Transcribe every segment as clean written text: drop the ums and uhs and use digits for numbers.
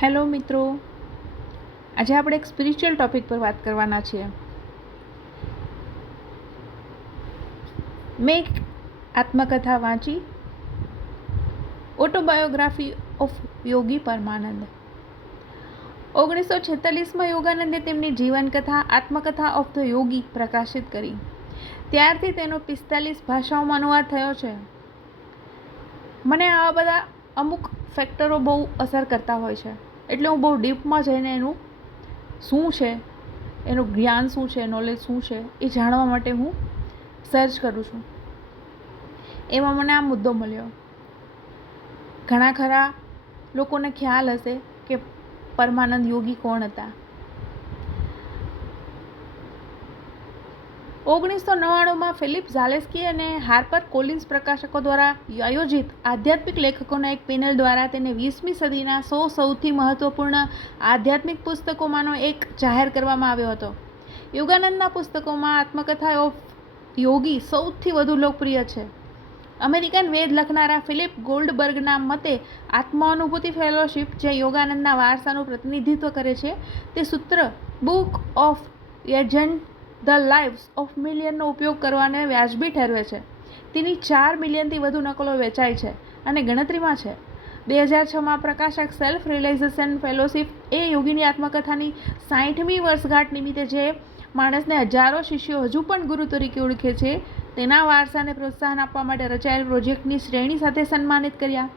Hello મિત્રો, આજે આપણે એક સ્પિરિચ્યુઅલ ટોપિક પર વાત કરવાના છીએ. મેં એક આત્મકથા વાંચી, ઓટોબાયોગ્રાફી ઓફ યોગી પરમાનંદ. 1946માં યોગાનંદે તેમની જીવનકથા આત્મકથા ઓફ ધ યોગી પ્રકાશિત કરી. ત્યારથી તેનો 45 ભાષાઓમાં અનુવાદ થયો છે. મને આવા બધા અમુક ફેક્ટરો બહુ અસર કરતા હોય છે, એટલે હું બહુ ડીપમાં જઈને એનું શું છે, એનું જ્ઞાન શું છે, નોલેજ શું છે એ જાણવા માટે હું સર્ચ કરું છું. એમાં મને આ મુદ્દો મળ્યો. ઘણા ખરા લોકોને ખ્યાલ હશે કે પરમાનંદ યોગી કોણ હતા. 1999માં ફિલિપ ઝાલેસ્કી અને હાર્પર કોલિન્સ પ્રકાશકો દ્વારા આયોજિત આધ્યાત્મિક લેખકોના એક પેનલ દ્વારા તેને 20મી સદીના 100 સૌથી મહત્વપૂર્ણ આધ્યાત્મિક પુસ્તકોમાંનો એક જાહેર કરવામાં આવ્યો હતો. યોગાનંદના પુસ્તકોમાં આત્મકથા ઓફ યોગી સૌથી વધુ લોકપ્રિય છે. અમેરિકન વેદ લખનારા ફિલિપ ગોલ્ડબર્ગના મતે આત્માનુભૂતિ ફેલોશિપ, જે યોગાનંદના વારસાનું પ્રતિનિધિત્વ કરે છે, તે સૂત્ર book of agent the lives of મિલિયનનો ઉપયોગ કરવાને વ્યાજબી ઠેરવે છે. તેની 4 મિલિયનથી વધુ નકલો વેચાઈ છે અને ગણતરીમાં છે. 2006માં પ્રકાશક સેલ્ફ રિયલાઇઝેશન ફેલોશિપ એ યોગીની આત્મકથાની 60મી વર્ષગાંઠ નિમિત્તે, જે માણસને હજારો શિષ્યો હજુ પણ ગુરુ તરીકે ઓળખે છે, તેના વારસાને પ્રોત્સાહન આપવા માટે રચાયેલ પ્રોજેક્ટની શ્રેણી સાથે સન્માનિત કર્યા.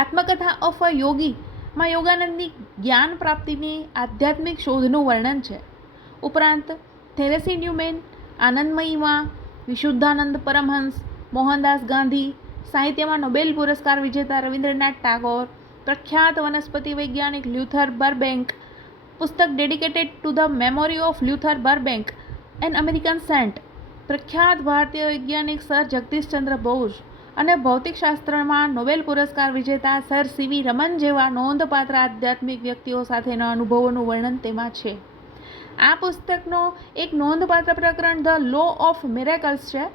આત્મકથા ઓફ અ યોગીમાં યોગાનંદની જ્ઞાન પ્રાપ્તિની આધ્યાત્મિક શોધનું વર્ણન છે. ઉપરાંત થેરેસી ન્યુમેન, આનંદમયીમાં વિશુદ્ધાનંદ પરમહંસ, મોહનદાસ ગાંધી, સાહિત્યમાં નોબેલ પુરસ્કાર વિજેતા રવિન્દ્રનાથ ટાગોર, પ્રખ્યાત વનસ્પતિ વૈજ્ઞાનિક લ્યુથર બર્બેન્ક, પુસ્તક dedicated to the memory of Luther Burbank, an American saint, પ્રખ્યાત ભારતીય વૈજ્ઞાનિક સર જગદીશચંદ્ર બોઝ અને ભૌતિકશાસ્ત્રમાં નોબેલ પુરસ્કાર વિજેતા સર સીવી રમન જેવા નોંધપાત્ર આધ્યાત્મિક વ્યક્તિઓ સાથેના અનુભવોનું વર્ણન તેમાં છે. આ પુસ્તકનો એક નોંધપાત્ર પ્રકરણ ધ લો ઓફ મિરેકલ્સ છે,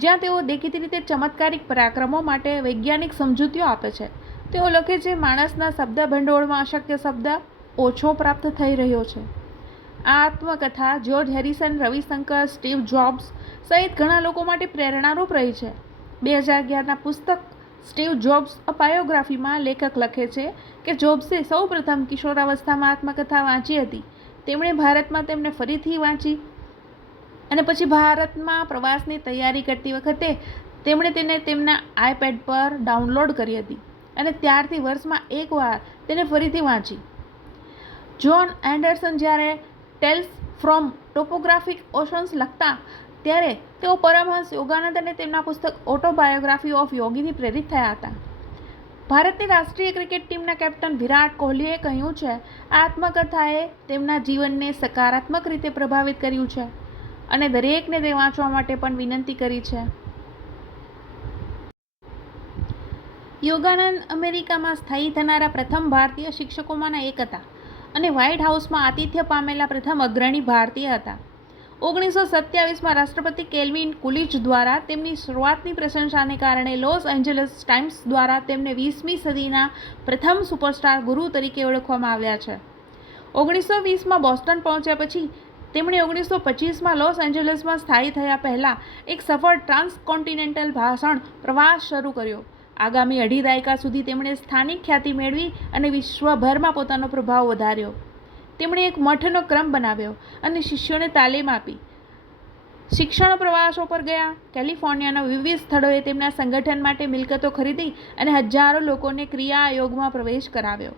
જ્યાં તેઓ દેખીતી રીતે ચમત્કારિક પરાક્રમો માટે વૈજ્ઞાનિક સમજૂતીઓ આપે છે. તેઓ લખે છે, માણસના શબ્દ ભંડોળમાં અશક્ય શબ્દ ઓછો પ્રાપ્ત થઈ રહ્યો છે. આ આત્મકથા George Harrison, Ravishankar, Steve jobs સહિત ઘણા લોકો માટે પ્રેરણારૂપ રહી છે. 2011ના પુસ્તક સ્ટીવ જોબ્સ અ બાયોગ્રાફીમાં લેખક લખે છે કે જોબ્સે સૌ પ્રથમ કિશોરાવસ્થામાં આત્મકથા વાંચી હતી. તેમણે ભારતમાં તેમને ફરીથી વાંચી અને પછી ભારતમાં પ્રવાસની તૈયારી કરતી વખતે તેમણે તેને તેમના આઈપેડ પર ડાઉનલોડ કરી હતી અને ત્યારથી વર્ષમાં એકવાર તેને ફરીથી વાંચી. જ્હોન એન્ડરસન જ્યારે ટેલ્સ ફ્રોમ ટોપોગ્રાફિક ઓશન્સ લખતા, ત્યારે તેઓ પરમહંસ યોગાનંદ અને તેમના પુસ્તક ઓટોબાયોગ્રાફી ઓફ યોગીથી પ્રેરિત થયા હતા. ભારતની રાષ્ટ્રીય ક્રિકેટ ટીમના કેપ્ટન વિરાટ કોહલીએ કહ્યું છે, આ આત્મકથાએ તેમના જીવનને સકારાત્મક રીતે પ્રભાવિત કર્યું છે અને દરેકને તે વાંચવા માટે પણ વિનંતી કરી છે. યોગાનંદ અમેરિકામાં સ્થાયી થનારા પ્રથમ ભારતીય શિક્ષકોમાંના એક હતા અને વ્હાઇટ હાઉસમાં આતિથ્ય પામેલા પ્રથમ અગ્રણી ભારતીય હતા. 1927માં રાષ્ટ્રપતિ કેલ્વિન કુલિચ દ્વારા તેમની શરૂઆતની પ્રશંસાને કારણે લોસ એન્જલસ ટાઇમ્સ દ્વારા તેમને 20મી સદીના પ્રથમ સુપરસ્ટાર ગુરુ તરીકે ઓળખવામાં આવ્યા છે. 1920માં બોસ્ટન પહોંચ્યા પછી તેમણે 1925માં લોસ એન્જલસમાં સ્થાયી થયા પહેલાં એક સફળ ટ્રાન્સકોન્ટિનેન્ટલ ભાષણ પ્રવાસ શરૂ કર્યો. આગામી અઢી દાયકા સુધી તેમણે સ્થાનિક ખ્યાતિ મેળવી અને વિશ્વભરમાં પોતાનો પ્રભાવ વધાર્યો. તેમણે એક મઠનો ક્રમ બનાવ્યો અને શિષ્યોને તાલીમ આપી. શિક્ષણ પ્રવાસો પર ગયા. કેલિફોર્નિયાના વિવિધ સ્થળોએ તેમના સંગઠન માટે મિલકતો ખરીદી અને હજારો લોકોને ક્રિયા યોગમાં પ્રવેશ કરાવ્યો.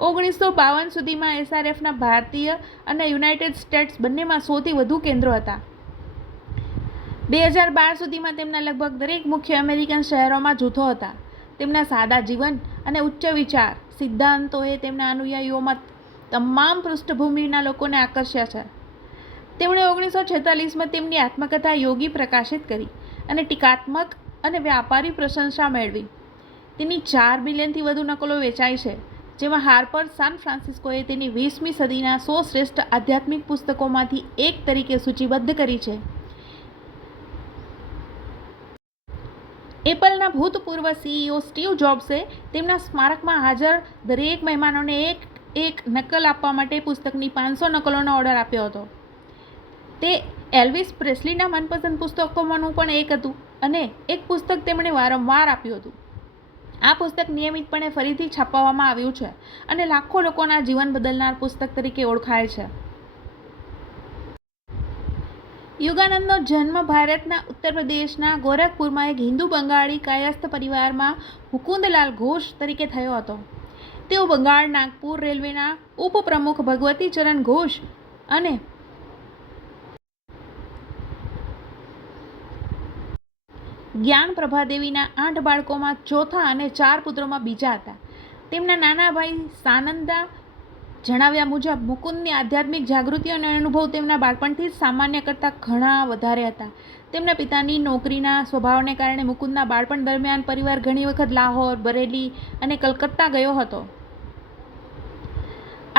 1952 સુધીમાં એસઆરએફના ભારતીય અને યુનાઇટેડ સ્ટેટ્સ બંનેમાં સૌથી વધુ કેન્દ્રો હતા. 2012 સુધીમાં તેમના લગભગ દરેક મુખ્ય અમેરિકન શહેરોમાં જૂથો હતા. તેમના સાદા જીવન અને ઉચ્ચ વિચાર સિદ્ધાંતોએ તેમના અનુયાયીઓમાં તમામ પૃષ્ઠભૂમિના લોકોને આકર્ષ્યા છે. તેમણે 1946માં તેમની આત્મકથા યોગી પ્રકાશિત કરી અને ટીકાત્મક અને વ્યાપારી પ્રશંસા મેળવી. તેની 4 મિલિયનથી વધુ નકલો વેચાઈ છે, જેમાં હાર્પર સાન ફ્રાન્સિસ્કોએ તેની 20મી સદીના 100 શ્રેષ્ઠ આધ્યાત્મિક પુસ્તકોમાંથી એક તરીકે સૂચિબદ્ધ કરી છે. એપલના ભૂતપૂર્વ સીઈઓ સ્ટીવ જોબ્સે તેમના સ્મારકમાં હાજર દરેક મહેમાનોને એક નકલ આપવા માટે પુસ્તકની 500 નકલોનો ઓર્ડર આપ્યો હતો. તે એલ્વિસ પ્રેસ્લીના મનપસંદ પુસ્તકોમાંનું પણ એક હતું અને એક પુસ્તક તેમણે વારંવાર આપ્યું હતું. આ પુસ્તક નિયમિતપણે ફરીથી છાપવામાં આવ્યું છે અને લાખો લોકોના જીવન બદલનાર પુસ્તક તરીકે ઓળખાય છે. યોગાનંદનો જન્મ ભારતના ઉત્તર પ્રદેશના ગોરખપુરમાં એક હિન્દુ બંગાળી કાયસ્થ પરિવારમાં મુકુંદલાલ ઘોષ તરીકે થયો હતો. તેઓ બંગાળ નાગપુર રેલવેના ઉપપ્રમુખ ભગવતી ચરણ ઘોષ અને જ્ઞાન પ્રભાદેવીના 8 બાળકોમાં ચોથા અને 4 પુત્રોમાં બીજા હતા. તેમના નાના ભાઈ સાનંદા જણાવ્યા મુજબ મુકુંદની આધ્યાત્મિક જાગૃતિ અને અનુભવ તેમના બાળપણથી જ સામાન્ય કરતાં ઘણા વધારે હતા. તેમના પિતાની નોકરીના સ્વભાવને કારણે મુકુંદના બાળપણ દરમિયાન પરિવાર ઘણી વખત લાહોર, બરેલી અને કલકત્તા ગયો હતો.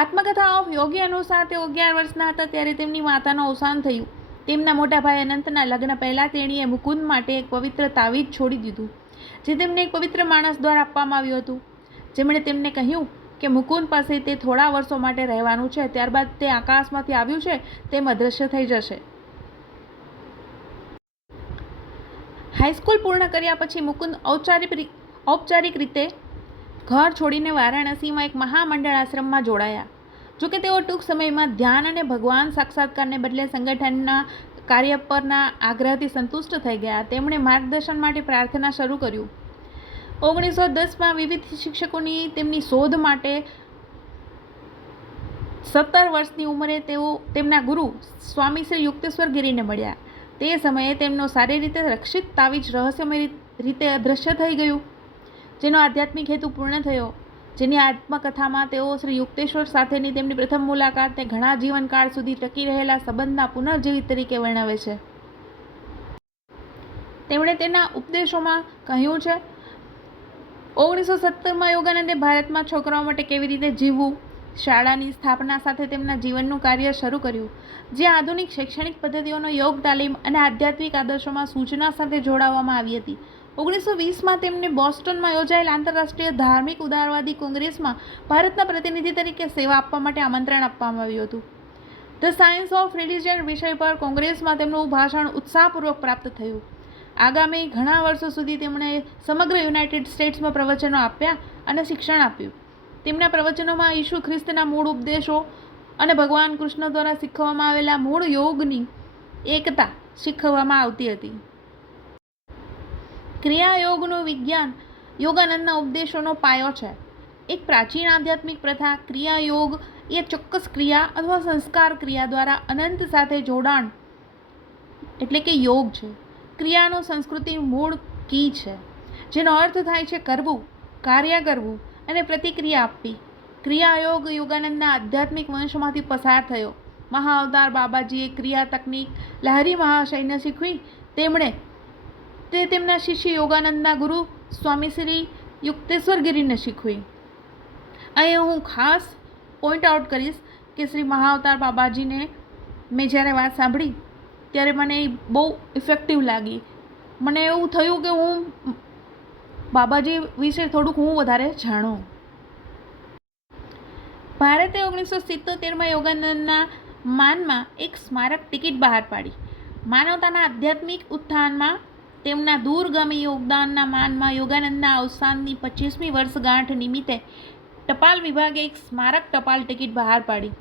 આત્મકથા ઓફ યોગી અનુસાર તેઓ 11 વર્ષના હતા ત્યારે તેમની માતાનું અવસાન થયું. તેમના મોટા ભાઈ અનંતના લગ્ન પહેલાં તેણીએ મુકુંદ માટે એક પવિત્ર તાવીજ છોડી દીધું, જે તેમને એક પવિત્ર માણસ દ્વારા આપવામાં આવ્યું હતું, જેમણે તેમને કહ્યું કે મુકુંદ પાસે તે થોડા વર્ષો માટે રહેવાનું છે, ત્યારબાદ તે આકાશમાંથી આવ્યું છે તેમ અદૃશ્ય થઈ જશે. હાઈસ્કૂલ પૂર્ણ કર્યા પછી મુકુંદ ઔપચારિક રીતે ઘર છોડીને વારાણસીમાં એક મહામંડળ આશ્રમમાં જોડાયા. જોકે તેઓ ટૂંક સમયમાં ધ્યાન અને ભગવાન સાક્ષાત્કારને બદલે સંગઠનના કાર્ય પરના આગ્રહથી સંતુષ્ટ થઈ ગયા. તેમણે માર્ગદર્શન માટે પ્રાર્થના શરૂ કર્યું. 1910માં વિવિધ શિક્ષકોની તેમની શોધ માટે 17 વર્ષની ઉંમરે તેઓ તેમના ગુરુ સ્વામી શ્રી યુક્તેશ્વર ગિરીને મળ્યા. તે સમયે તેમનો સારી રીતે રક્ષિત તાવીજ રહસ્યમય રીતે અદૃશ્ય થઈ ગયું, જેનો આધ્યાત્મિક હેતુ પૂર્ણ થયો. જેની આત્મકથામાં તેઓ શ્રી યુક્તેશ્વર સાથેની તેમની પ્રથમ મુલાકાતને ઘણા જીવનકાળ સુધી ટકી રહેલા સંબંધના પુનર્જીવિત તરીકે વર્ણવે છે. તેમણે તેના ઉપદેશોમાં કહ્યું છે, 1917માં યોગાનંદે ભારતમાં છોકરાઓ માટે કેવી રીતે જીવવું શાળાની સ્થાપના સાથે તેમના જીવનનું કાર્ય શરૂ કર્યું, જે આધુનિક શૈક્ષણિક પદ્ધતિઓનો યોગ તાલીમ અને આધ્યાત્મિક આદર્શોમાં સૂચના સાથે જોડાવવામાં આવી હતી. 1920માં તેમને બોસ્ટનમાં યોજાયેલ આંતરરાષ્ટ્રીય ધાર્મિક ઉદારવાદી કોંગ્રેસમાં ભારતના પ્રતિનિધિ તરીકે સેવા આપવા માટે આમંત્રણ આપવામાં આવ્યું હતું. ધ સાયન્સ ઓફ રિલિજન વિષય પર કોંગ્રેસમાં તેમનું ભાષણ ઉત્સાહપૂર્વક પ્રાપ્ત થયું. આગામી ઘણા વર્ષો સુધી તેમણે સમગ્ર યુનાઇટેડ સ્ટેટ્સમાં પ્રવચનો આપ્યા અને શિક્ષણ આપ્યું. તેમના પ્રવચનોમાં ઈસુ ખ્રિસ્તના મૂળ ઉપદેશો અને ભગવાન કૃષ્ણ દ્વારા શીખવવામાં આવેલા મૂળ યોગની એકતા શીખવવામાં આવતી હતી. ક્રિયાયોગનું વિજ્ઞાન યોગાનંદના ઉપદેશોનો પાયો છે. એક પ્રાચીન આધ્યાત્મિક પ્રથા ક્રિયાયોગ એ ચોક્કસ ક્રિયા અથવા સંસ્કાર ક્રિયા દ્વારા અનંત સાથે જોડાણ એટલે કે યોગ છે. ક્રિયાનો સંસ્કૃતિ મૂળ કી છે, જેનો અર્થ થાય છે કરવું, કાર્ય કરવું અને પ્રતિક્રિયા આપવી. ક્રિયાયોગ યોગાનંદના આધ્યાત્મિક વંશમાંથી પસાર થયો. મહાઅવતાર બાબાજીએ ક્રિયા તકનીક લહરી મહાશયને શીખવી. તેમણે તે તેમના શિષ્ય યોગાનંદના ગુરુ સ્વામી શ્રી યુક્તેશ્વર ગિરીને શીખવી. અહીં હું ખાસ પોઈન્ટ આઉટ કરીશ કે શ્રી મહાઅવતાર બાબાજીને મેં જ્યારે વાત સાંભળી ત્યારે મને એ બહુ ઇફેક્ટિવ લાગી. મને એવું થયું કે હું બાબાજી વિશે થોડુંક હું વધારે જાણું. ભારતે 1977માં યોગાનંદના માનમાં એક સ્મારક ટિકિટ બહાર પાડી. માનવતાના આધ્યાત્મિક ઉત્થાનમાં તેમના દૂરગામી યોગદાનના માનમાં યોગાનંદના અવસાનની 25મી વર્ષગાંઠ નિમિત્તે ટપાલ વિભાગે એક સ્મારક ટપાલ ટિકિટ બહાર પાડી.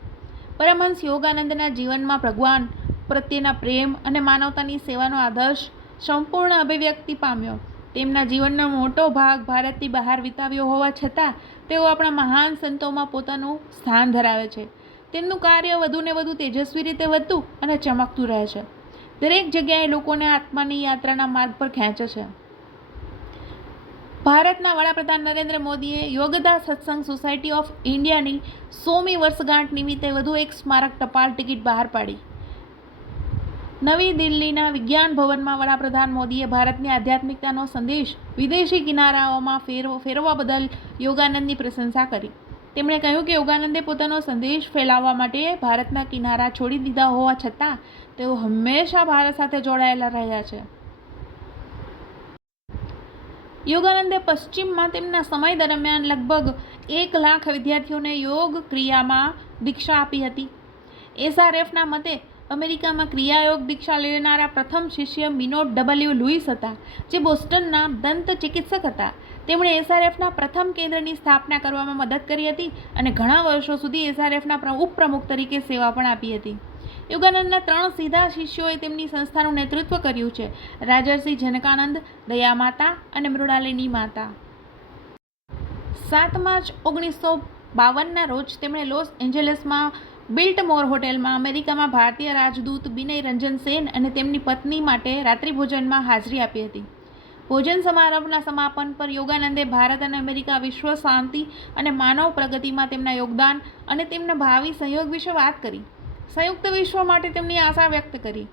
પરમહંસ યોગાનંદના જીવનમાં ભગવાન પ્રત્યેના પ્રેમ અને માનવતાની સેવાનો આદર્શ સંપૂર્ણ અભિવ્યક્તિ પામ્યો. તેમના જીવનનો મોટો ભાગ ભારતની બહાર વિતાવ્યો હોવા છતાં તેઓ આપણા મહાન સંતોમાં પોતાનું સ્થાન ધરાવે છે. તેમનું કાર્ય વધુને વધુ તેજસ્વી રીતે વધતું અને ચમકતું રહે છે. દરેક જગ્યાએ લોકોને આત્માની યાત્રાના માર્ગ પર ખેંચે છે. ભારતના વડાપ્રધાન નરેન્દ્ર મોદીએ યોગદા સત્સંગ સોસાયટી ઓફ ઇન્ડિયાની 100મી વર્ષગાંઠ નિમિત્તે વધુ એક સ્મારક ટપાલ ટિકિટ બહાર પાડી. નવી દિલ્હીના વિજ્ઞાન ભવનમાં વડાપ્રધાન મોદીએ ભારતની આધ્યાત્મિકતાનો સંદેશ વિદેશી કિનારાઓમાં ફેરવવા બદલ યોગાનંદની પ્રશંસા કરી. તેમણે કહ્યું કે યોગાનંદે પોતાનો સંદેશ ફેલાવવા માટે ભારતના કિનારા છોડી દીધા હોવા છતાં તેઓ હંમેશા ભારત સાથે જોડાયેલા રહ્યા છે. યોગાનંદે પશ્ચિમમાં તેમના સમય દરમિયાન લગભગ 1 લાખ વિદ્યાર્થીઓને યોગ ક્રિયામાં દીક્ષા આપી હતી. એસઆરએફના મતે અમેરિકામાં ક્રિયાયોગ દીક્ષા લેનારા પ્રથમ શિષ્ય મિનોટ ડબલ્યુ લુઈસ હતા, જે બોસ્ટનના દંત ચિકિત્સક હતા. તેમણે એસઆરએફના પ્રથમ કેન્દ્રની સ્થાપના કરવામાં મદદ કરી હતી અને ઘણા વર્ષો સુધી એસઆરએફના ઉપપ્રમુખ તરીકે સેવા પણ આપી હતી. યોગાનંદના 3 સીધા શિષ્યોએ તેમની સંસ્થાનું નેતૃત્વ કર્યું છે: રાજર્ષિ જનકાનંદ, દયામાતા અને મૃણાલિની માતા. 7 માર્ચ 1952ના રોજ તેમણે લોસ એન્જલસમાં બિલ્ટમોર હોટેલમાં અમેરિકામાં ભારતીય રાજદૂત બિનય રંજન સેન અને તેમની પત્ની માટે રાત્રિભોજનમાં હાજરી આપી હતી. ભોજન સમારંભના સમાપન પર યોગાનંદે ભારત અને અમેરિકા વિશ્વ શાંતિ અને માનવ પ્રગતિમાં તેમના યોગદાન અને તેમના ભાવિ સહયોગ વિશે વાત કરી. સંયુક્ત વિશ્વ માટે તેમની આશા વ્યક્ત કરી.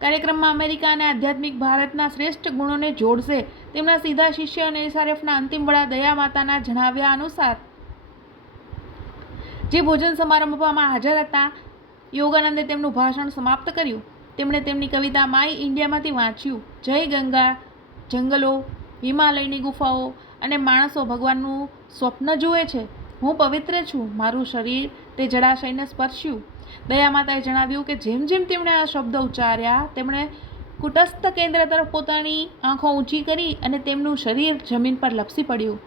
કાર્યક્રમમાં અમેરિકા અને આધ્યાત્મિક ભારતના શ્રેષ્ઠ ગુણોને જોડશે. તેમના સીધા શિષ્ય અને એસઆરએફના અંતિમ વડા દયામાતાના જણાવ્યા અનુસાર, જે ભોજન સમારંભમાં હાજર હતા, યોગાનંદે તેમનું ભાષણ સમાપ્ત કર્યું. તેમણે તેમની કવિતા માય ઇન્ડિયામાંથી વાંચ્યું: જય ગંગા, જંગલો, હિમાલયની ગુફાઓ અને માણસો ભગવાનનું સ્વપ્ન જુએ છે. હું પવિત્ર છું, મારું શરીર તે જળાશયને સ્પર્શ્યું. દયામાતાએ જણાવ્યું કે જેમ જેમ તેમણે આ શબ્દ ઉચ્ચાર્યા, તેમણે કુટસ્થ કેન્દ્ર તરફ પોતાની આંખો ઊંચી કરી અને તેમનું શરીર જમીન પર લપસી પડ્યું.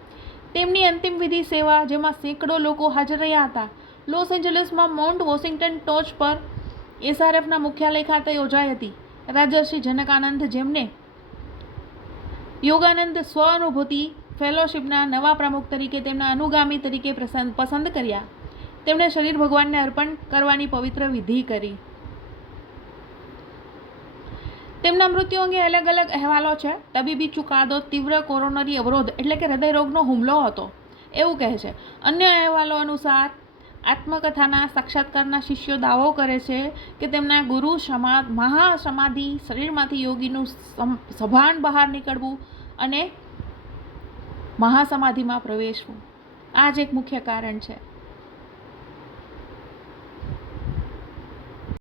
તેમની અંતિમ વિધિ સેવા, જેમાં સેંકડો લોકો હાજર રહ્યા હતા, લોસ એન્જલસમાં માઉન્ટ વોશિંગ્ટન ટોચ પર એસઆરએફના મુખ્યાલય ખાતે યોજાઈ હતી. રાજર્ષિ જનકાનંદ, જેમને યોગાનંદ સ્વ-અનુભૂતિ ફેલોશિપના નવા પ્રમુખ તરીકે તેમના અનુગામી તરીકે પસંદ કર્યા, તેમણે શરીર ભગવાનને અર્પણ કરવાની પવિત્ર વિધિ કરી. તેમના મૃત્યુ અંગે અલગ અલગ અહેવાલો છે. તબીબી ચુકાદો તીવ્ર કોરોનરી અવરોધ એટલે કે હૃદયરોગનો હુમલો હતો, એવું કહે છે. અન્ય અહેવાલો અનુસાર આત્મકથાના સાક્ષાત્કારના શિષ્યો દાવો કરે છે કે તેમના ગુરુ મહાસમાધિ શરીરમાંથી યોગીનું સભાન બહાર નીકળવું અને મહાસમાધિમાં પ્રવેશવું, આ જ એક મુખ્ય કારણ છે.